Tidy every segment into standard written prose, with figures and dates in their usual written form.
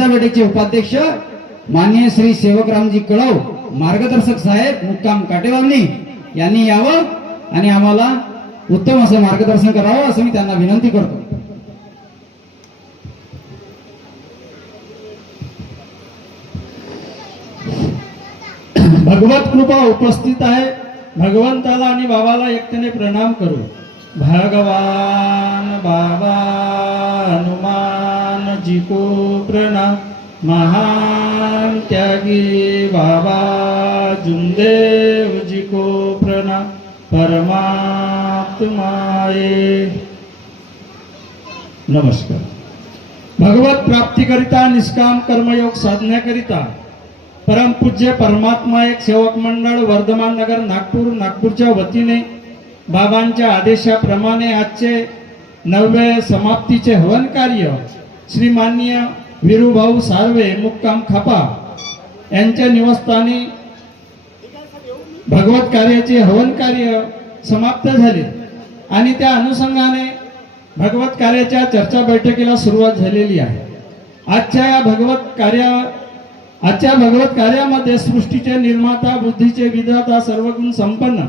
चर्चा बैठकीचे उपाध्यक्ष माननीय श्री सेवकरामजी कळव मार्गदर्शक साहेब मुक्काम काटेवानी यांनी यावं आणि आम्हाला उत्तम असं मार्गदर्शन करावं असं मी त्यांना विनंती करतो. भगवत कृपा उपस्थित आहे. भगवंताला आणि बाबाला एकतेने प्रणाम करू. भगवान बाबा हनुमान जी को प्रणाम. महान त्यागी बाबा जुमदेव जी को प्रणाम. परमात्माए नमस्कार. भगवत प्राप्तीकरिता निष्काम कर्मयोग साधण्याकरिता परमपूज्य परमात्मा एक सेवक मंडळ वर्धमान नगर नागपूरच्या वतीने बाबांच्या आदेशाप्रमाणे आजचे 9वे समाप्तीचे हवन कार्य श्रीमाननीय विरुभाऊ सार्वे मुक्काम खापा यांच्या निवासस्थानी भगवत कार्याचे हवन कार्य समाप्त झाले आणि त्या अनुषंगाने भगवत कार्याच्या चर्चा बैठकीला सुरुवात झालेली आहे. आजच्या भगवत कार्यामध्ये सृष्टीचे निर्माता बुद्धीचे विधाता सर्वगुण संपन्न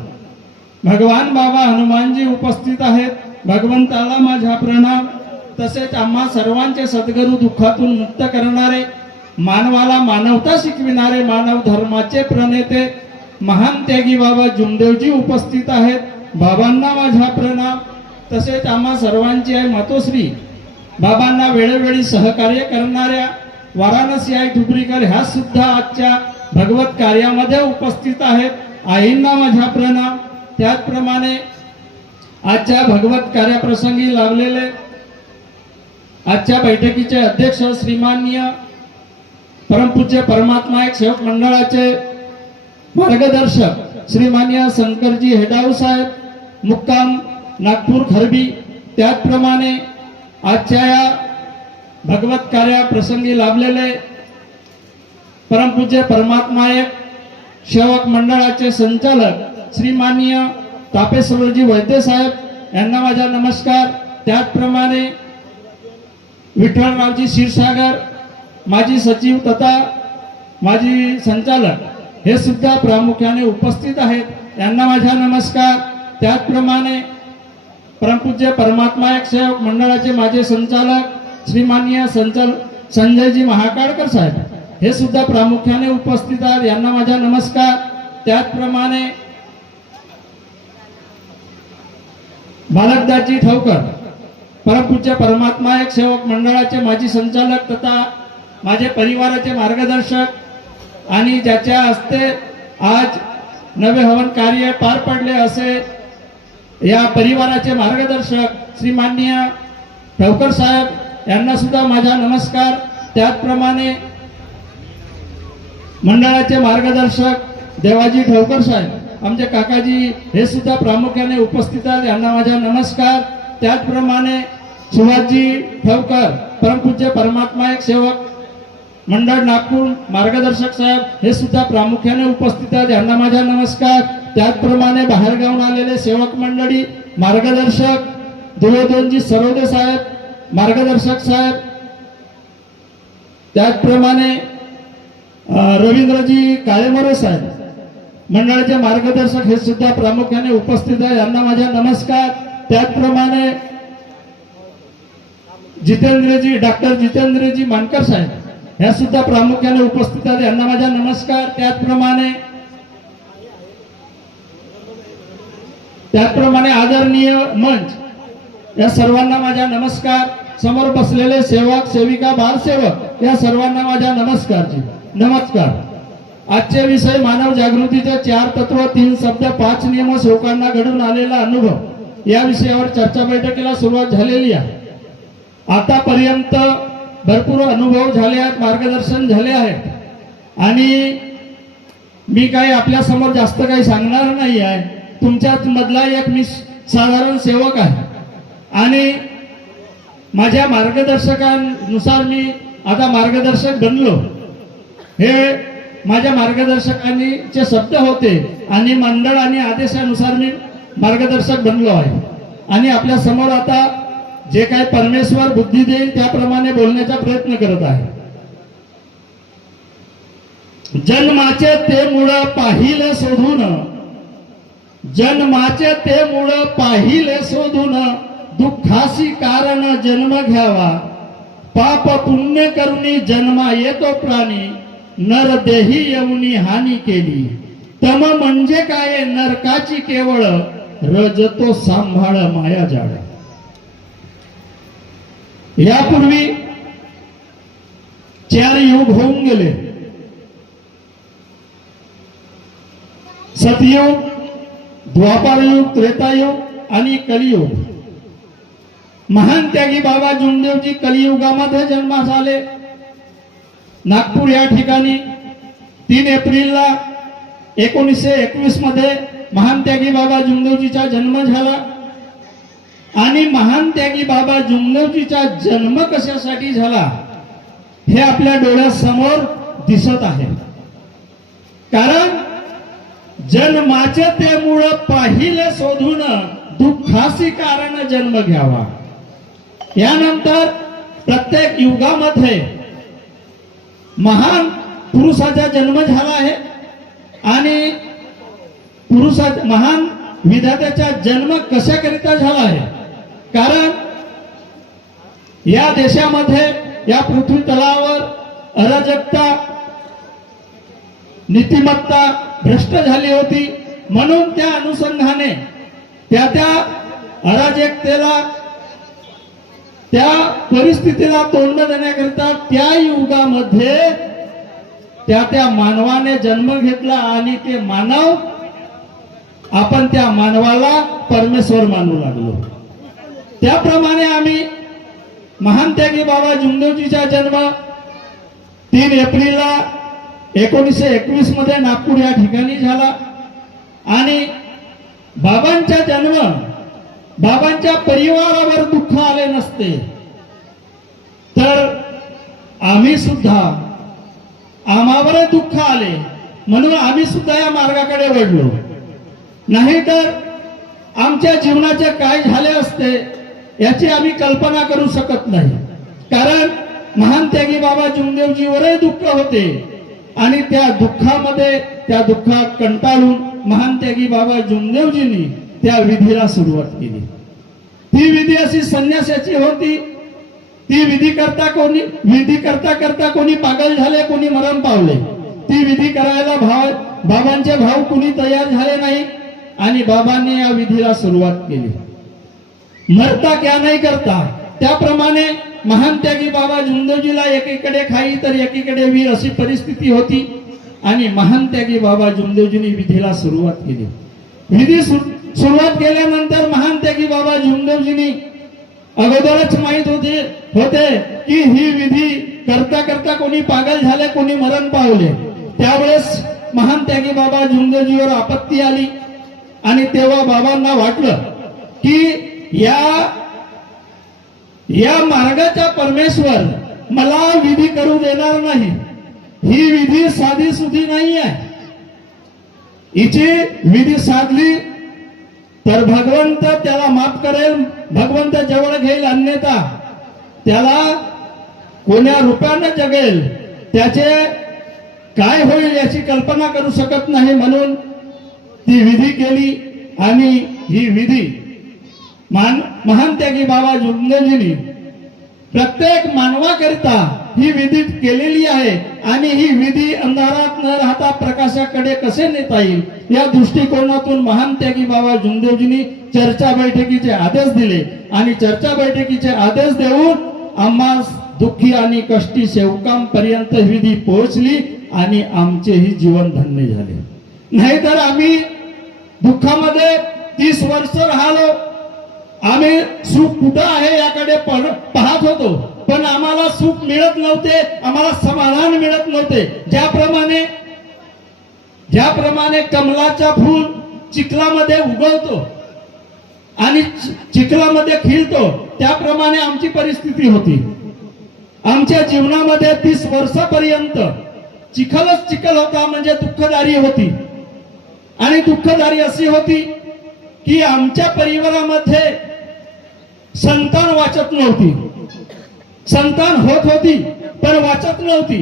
भगवान बाबा हनुमानजी उपस्थित आहेत. भगवंताला माझा प्रणाम. तसेच आम्हा सर्वांचे सद्गुरू दुःखातून मुक्त करणारे मानवाला मानवता शिकविणारे मानव धर्माचे प्रणेते महान त्यागी बाबा जुमदेवजी उपस्थित आहेत. बाबांना माझा प्रणाम. तसेच आम्हा सर्वांचे मातोश्री बाबांना वेळोवेळी सहकार्य करणाऱ्या वाराणसी आई धुबरीकर ह्या सुद्धा आजच्या भगवत कार्यामध्ये उपस्थित आहेत. आईंना माझा प्रणाम. त्याचप्रमाणे आजच्या भगवत कार्याप्रसंगी लावलेले आजच्या बैठकीचे अध्यक्ष श्रीमाननीय परमपूज्य परमात्मा एक सेवक मंडळाचे मार्गदर्शक श्रीमाननीय शंकरजी हेडाऊ साहेब मुक्काम नागपूर खरबी. त्याचप्रमाणे आजच्या या भगवत कार्याप्रसंगी लाभलेले परमपूज्य परमात्मा एक सेवक मंडळाचे संचालक श्रीमाननीय तापेश्वरजी वैद्य साहेब यांना माझा नमस्कार. त्याचप्रमाणे विठ्ठलरावजी क्षीरसागर माजी सचिव तथा माजी संचालक हे सुद्धा प्रामुख्याने उपस्थित आहेत. यांना माझा नमस्कार. त्याचप्रमाणे परमपूज्य परमात्मा एक सेवक मंडळाचे माजी संचालक श्रीमाननीय संजयजी महाकाळकर साहेब हे सुद्धा प्रामुख्याने उपस्थित आहेत. यांना माझा नमस्कार. त्याचप्रमाणे बालकदासजी ठवकर परमपूज्य परमात्मा एक सेवक मंडळाचे माजी संचालक तथा माझे परिवाराचे मार्गदर्शक आणि ज्याच्या हस्ते आज 9वे हवन कार्य पार पडले असे या परिवाराचे मार्गदर्शक श्रीमाननीय ठवकर साहेब यांना सुद्धा माझा नमस्कार. त्याचप्रमाणे मंडळाचे मार्गदर्शक देवाजी ठवकर साहेब आमचे काकाजी हे सुद्धा प्रामुख्याने उपस्थित आहेत. यांना माझा नमस्कार. त्याचप्रमाणे सुभाषजी ठवकर परमपूज्य परमात्मा एक सेवक मंडळ नागपूर मार्गदर्शक साहेब हे सुद्धा प्रामुख्याने उपस्थित आहेत. यांना माझा नमस्कार. त्याचप्रमाणे बाहेरगावून आलेले सेवक मंडळी मार्गदर्शक दुर्योधनजी सरोदे साहेब मार्गदर्शक साहेब. त्याचप्रमाणे रवींद्रजी काळेमोरे साहेब मंडळाचे मार्गदर्शक हे सुद्धा प्रामुख्याने उपस्थित आहे. यांना माझा नमस्कार. त्याचप्रमाणे डॉक्टर जितेंद्रजी मानकर साहेब ह्या सुद्धा प्रामुख्याने उपस्थित आहेत. यांना माझा नमस्कार. त्याचप्रमाणे आदरणीय मंच या सर्वांना माझा नमस्कार. समोर बसलेले सेवक सेविका बालसेवक या सर्वांना माझा नमस्कार. आजचे विषय मानव जागृतीचे 4 तत्व 3 शब्द 5 नियम सेवकांना घडून आलेला अनुभव या विषयावर चर्चा बैठकीला सुरुवात झालेली आहे. आतापर्यंत भरपूर अनुभव झाले आहेत, मार्गदर्शन झाले आहे आणि मी काही आपल्या समोर जास्त काही सांगणार नाही आहे. तुमच्याच मधला एक मी साधारण सेवक आहे आणि माझ्या मार्गदर्शकानुसार मी आता मार्गदर्शक बनलो. हे माझ्या मार्गदर्शकांचे शब्द होते आणि मंडळ आणि आदेशानुसार मी मार्गदर्शक बनलो आहे आणि आपल्या समोर आता जे काही परमेश्वर बुद्धी देईल त्याप्रमाणे बोलण्याचा प्रयत्न करत आहे. जन्माचे ते मूळ पाहिले शोधून, जन्माचे ते मूळ पाहिले शोधून, दुःखासी कारण जन्म घ्यावा, पाप पुण्य करुणी जन्मा येतो प्राणी, नर देही येऊनी हानी केली, तम म्हणजे काय नरकाची केवळ, रजतो सांभाळ माया जाळ. यापूर्वी 4 युग होऊन गेले. सतयुग, द्वापारयुग, त्रेतायुग आणि कलियुग. महान त्यागी बाबा जुंगदेवजी कलियुगामध्ये जन्मास आले. नागपूर या ठिकाणी 3 एप्रिलला 1921 मध्ये महान त्यागी बाबा जुंगदेवजीचा जन्म झाला. आणि महान त्यागी बाबा जुंगदेवजीचा जन्म कशासाठी झाला हे आपल्या डोळ्यासमोर दिसत आहे. कारण जन्माचे ते मूळ पाहिले शोधून, दुःखासी कारण जन्म घ्यावा. यानंतर प्रत्येक युगामध्ये महान पुरुषाचा जन्म झाला आहे आणि महान विधात्याचा जन्म कशाकरिता झाला आहे. कारण या देशामध्ये, या पृथ्वी तलावर अराजकता, नीतिमत्ता भ्रष्ट झाली होती. म्हणून त्या अनुषंगाने त्या अराजकतेला, त्या परिस्थितीला तोंड देण्याकरिता त्या युगामध्ये त्या मानवाने जन्म घेतला आणि ते मानव, आपण त्या मानवाला परमेश्वर मानू लागलो. त्याप्रमाणे आम्ही महान त्यागी बाबा जुंगदेवजीचा जन्म 3 एप्रिलला 1921 मध्ये नागपूर या ठिकाणी झाला. आणि बाबांचा जन्म, बाबांच्या परिवारावर दुःख आले नसते तर आम्ही सुद्धा, आम्हावर दुःख आले म्हणून आम्ही सुद्धा या मार्गाकडे वळलो. नाहीतर आमच्या जीवनाचे काय झाले असते याची आम्ही कल्पना करू शकत नाही. कारण महान त्यागी बाबा जुंगदेवजीवरही दुःख होते आणि त्या दुःखामध्ये, त्या दुःखात कंटाळून महान त्यागी बाबा जुंगदेवजींनी त्या विधीला सुरुवात केली. ती विधी अशी संन्यासाची होती. ती विधी करता कोणी पागल झाले, कोणी मरण पावले. ती विधी करायला बाबांचे भाऊ कोणी तयार झाले नाही आणि बाबांनी या विधीला सुरुवात केली. मरता क्या नाही करता, त्याप्रमाणे महान त्यागी बाबा जुंगदेवजीला एकीकडे खाई तर एकीकडे वीर अशी परिस्थिती होती. आणि महान त्यागी बाबा जुंगदेवजींनी विधीला सुरुवात केली. विधी सुरुवात केल्यानंतर महान त्यागी बाबा जुंगदेवजींनी अगोदरच माहित होते की ही विधी करता करता कोणी पागल झाले, कोणी मरण पावले. त्यावेळेस महान त्यागी बाबा जुंगदेवजीवर आपत्ती आली आणि तेव्हा बाबांना वाटलं की या मार्गाचा परमेश्वर मला विधी करू देणार नाही. ही विधी साधी सुधी नाही आहे. हिची विधी साधली तर भगवंत त्याला माफ करेल, भगवंत जवळ घेईल, अन्यथा त्याला कोण्या रूपाने जगेल, त्याचे काय होईल याची कल्पना करू शकत नाही. म्हणून ती विधी केली आणि ही विधी महान त्यागी बाबा जुंगदेवजींनी प्रत्येक मानवाकरिता ही विधी केलेली आहे. आणि ही विधी अंधारात न राहता प्रकाशाकडे कसे नेता येईल या दृष्टिकोनातून महान त्यागी बाबा जुंगदेवजींनी चर्चा बैठकीचे आदेश दिले. आणि चर्चा बैठकीचे आदेश देऊन आम्हा दुःखी आणि कष्टी सेवकांपर्यंत विधी पोहोचली आणि आमचेही जीवन धन्य झाले. नाहीतर आम्ही दुःखामध्ये 30 वर्ष राहिलो. आम्ही सुख कुठं आहे याकडे पाहत होतो, पण आम्हाला सुख मिळत नव्हते, आम्हाला समाधान मिळत नव्हते. ज्याप्रमाणे कमलाचा फूल चिखलामध्ये उगवतो आणि चिखलामध्ये खिलतो, त्याप्रमाणे आमची परिस्थिती होती. आमच्या जीवनामध्ये 30 वर्षापर्यंत चिखलच चिखल होता, म्हणजे दुःखदारी होती. आणि दुःखदारी अशी होती की आमच्या परिवारामध्ये संतान वाचत नव्हती. संतान होत होती पण वाचत नव्हती.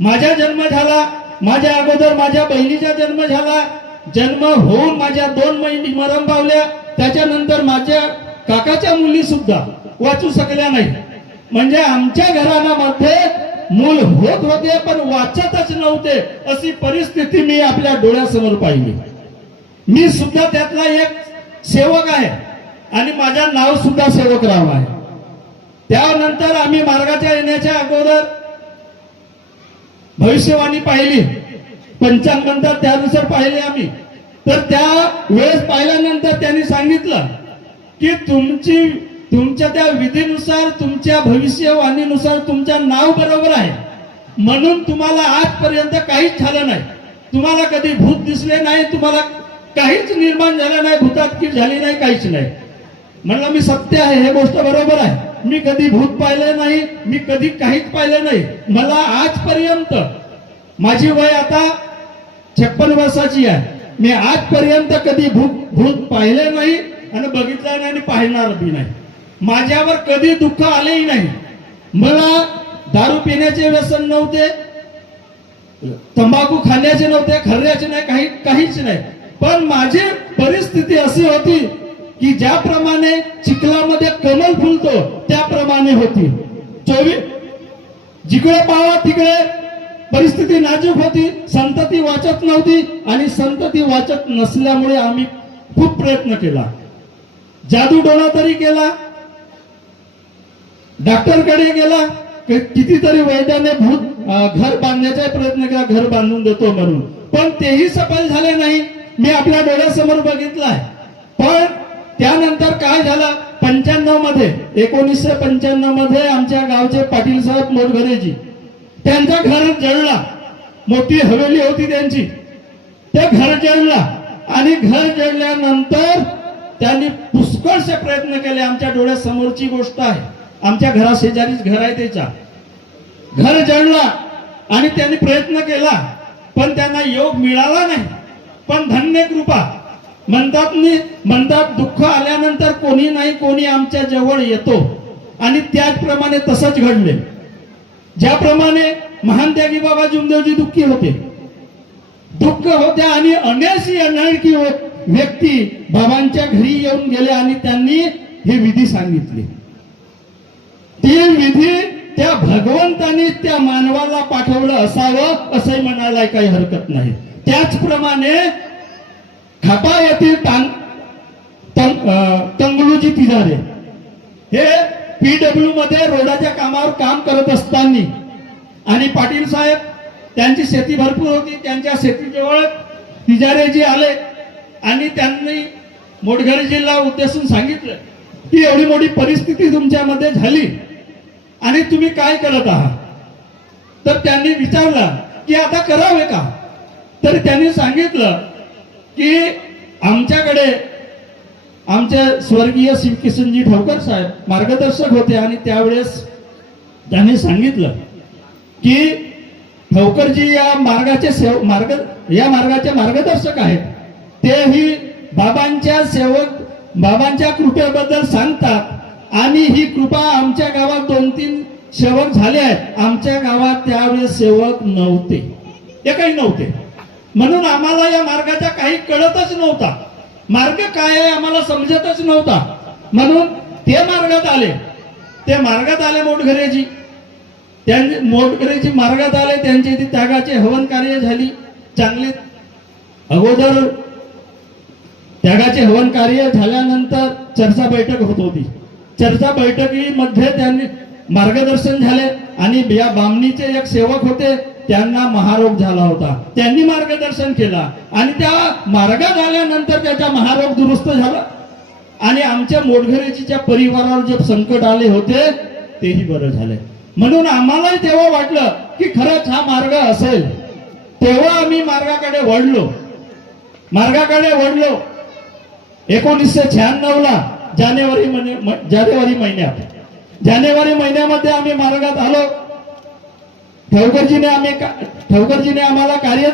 माझा जन्म झाला, माझ्या अगोदर माझ्या बहिणीचा जन्म झाला, जन्म होऊन माझ्या 2 महिने मरण पावल्या, त्याच्यानंतर माझ्या काकाच्या मुली सुद्धा वाचू शकल्या नाही. म्हणजे आमच्या घराण्यामध्ये मूल होत होते पण वाचतच नव्हते, अशी परिस्थिती मी आपल्या डोळ्यासमोर पाहिली. मी सुद्धा त्यातला एक सेवक आहे आणि माझा नाव सुद्धा सेवकराव आहे. त्यानंतर आम्ही मार्गाच्या येण्याच्या अगोदर भविष्यवाणी पाहिली, पंचांग म्हणतात त्यानुसार पाहिले आम्ही. तर त्या वेळेस पाहिल्यानंतर त्यांनी सांगितलं की तुमच्या त्या विधीनुसार, तुमच्या भविष्यवाणीनुसार तुमचं नाव बरोबर आहे, म्हणून तुम्हाला आजपर्यंत काहीच झालं नाही. तुम्हाला कधी भूत दिसले नाही, तुम्हाला काहीच निर्माण झालं नाही, भूतात्की झाली नाही, काहीच नाही. म्हणलं मी सत्य आहे, हे गोष्ट बरोबर आहे. मी कधी भूत पाहिले नाही, मी कधी काहीच पाहिलं नाही. मला आजपर्यंत, माझी वय आता 56 वर्षाची आहे, मी आजपर्यंत कधी भूत पाहिले नाही आणि बघितलं नाही आणि पाहणार बी नाही. माझ्यावर कधी दुःख आलेही नाही. मला दारू पिण्याचे व्यसन नव्हते, तंबाखू खाण्याचे नव्हते, खर्याचे नाही, काहीच नाही. पण माझी परिस्थिती अशी होती की ज्याप्रमाणे चिखलामध्ये कमल फुलतो त्याप्रमाणे होती. जिकडे पाहावा तिकडे परिस्थिती नाजूक होती, संतती वाचत नव्हती आणि संतती वाचत नसल्यामुळे आम्ही खूप प्रयत्न केला, जादू टोणा तरी केला, डॉक्टरकडे गेला, कितीतरी वैद्याने घर बांधण्याचा प्रयत्न केला, घर बांधून देतो म्हणून, पण तेही सफल झाले नाही. मी आपल्या डोळ्यासमोर बघितलाय. पण त्यानंतर काय झालं, 1995 मध्ये आमच्या गावचे पाटील साहेब मोटघरेजी, त्यांचं घर जळला, मोठी हवेली होती त्यांची, ते घर जळला आणि घर जळल्यानंतर त्यांनी पुष्कळसे प्रयत्न केले. आमच्या डोळ्यासमोरची गोष्ट आहे, आमच्या घराशेजारीच घर आहे, त्याचा घर जळला आणि त्यांनी प्रयत्न केला पण त्यांना योग मिळाला नाही. पण धन्य कृपा म्हणतात दुःख आल्यानंतर कोणी नाही कोणी आमच्या जवळ येतो आणि त्याचप्रमाणे तसंच घडले. ज्याप्रमाणे महान त्यागी बाबा जुमदेवजी दुःख होते आणि अनेक व्यक्ती बाबांच्या घरी येऊन गेले आणि त्यांनी हे विधी सांगितले. ती विधी त्या भगवंतानी त्या मानवाला पाठवलं असावं असंही म्हणायला काही हरकत नाही. त्याचप्रमाणे खापा येथील तंगलूजी तिजारे हे PW मध्ये रोडाच्या कामावर काम करत असताना आणि पाटील साहेब त्यांची शेती भरपूर होती, त्यांच्या शेतीजवळ तिजारेजी आले आणि त्यांनी मोटघरेजीला उद्देशून सांगितलं की एवढी मोठी परिस्थिती तुमच्यामध्ये झाली आणि तुम्ही काय करत आहात. तर त्यांनी विचारलं की आता करावे का. तर त्यांनी सांगितलं की आमच्याकडे आमचे स्वर्गीय शिवकिशनजी ठोकर साहेब मार्गदर्शक होते आणि त्यावेळेस त्यांनी सांगितलं की ठोकरजी या मार्गाचे मार्गदर्शक आहेत, तेही बाबांच्या कृपेबद्दल सांगतात आणि ही कृपा आमच्या गावात 2-3 सेवक झाले आहेत. आमच्या गावात त्यावेळेस सेवक नव्हते, एकही नव्हते, म्हणून आम्हाला या मार्गाचा काही कळतच नव्हता. मार्ग काय आहे आम्हाला समजतच नव्हता. म्हणून ते मार्गात आले मोटघरेजी. मोटघरेजी मार्गात आले, त्यांची ती त्यागाचे हवन कार्य झाली चांगले. अगोदर त्यागाचे हवन कार्य झाल्यानंतर चर्चा बैठक होत होती. चर्चा बैठकीमध्ये त्यांनी मार्गदर्शन झाले आणि या बामणीचे एक सेवक होते, त्यांना महारोग झाला होता, त्यांनी मार्गदर्शन केला आणि त्या मार्गात आल्यानंतर त्याचा महारोग दुरुस्त झाला आणि आमच्या मोटघरेजीच्या परिवारावर जे संकट आले होते तेही बरं झाले. म्हणून आम्हालाही तेव्हा वाटलं की खरंच हा मार्ग असेल. तेव्हा आम्ही मार्गाकडे वळलो. 1996 ला जानेवारी महिन्यामध्ये आम्ही मार्गात आलो. ठवकरजीने आम्हाला कार्य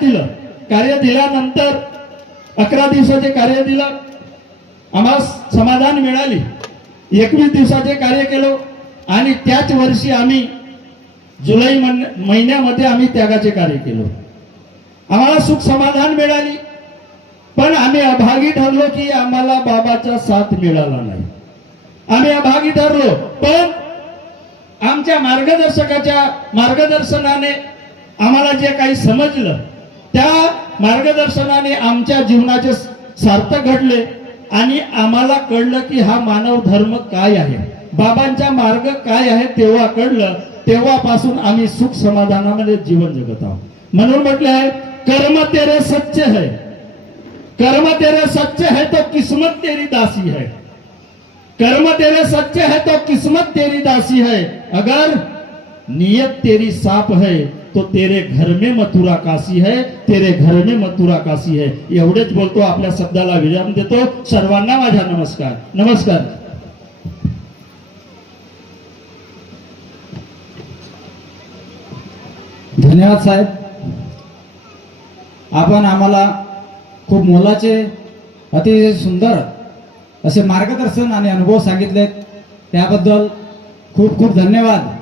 दिल्यानंतर 11 दिवसाचे कार्य दिलं. आम्हाला समाधान मिळाली. 21 दिवसाचे कार्य केलो आणि त्याच वर्षी आम्ही जुलै महिन्यामध्ये आम्ही त्यागाचे कार्य केलो. आम्हाला सुख समाधान मिळाली, पण आम्ही अभागी ठरलो की आम्हाला बाबाचा साथ मिळाला नाही. आम्ही अभागी ठरलो, पण आमच्या मार्गदर्शकाच्या मार्गदर्शनाने आम्हाला जे काही समजलं, त्या मार्गदर्शनाने आमच्या जीवनाचे सार्थक घडले आणि आम्हाला कळलं की हा मानव धर्म काय आहे, बाबांचा मार्ग काय आहे. तेव्हा कळलं, तेव्हापासून आम्ही सुख समाधानामध्ये जीवन जगत आहोत. म्हणून म्हटले आहे, कर्म तेरे सच्चे है, कर्म तेरे सच्चे है तो किस्मत तेरी दासी है. कर्म तेरे सच्चे है तो किस्मत तेरी दासी है. अगर नियत तेरी साफ है तो तेरे घर में मथुरा काशी है, तेरे घर में मथुरा काशी है. एवढेच बोलतो, आपल्या शब्दाला विराम देतो. सर्वांना माझा नमस्कार. नमस्कार. धन्यवाद साहेब. आपण आम्हाला खूप मोलाचे अतिशय सुंदर असे मार्गदर्शन आणि अनुभव सांगितलेत, त्याबद्दल खूप खूप धन्यवाद.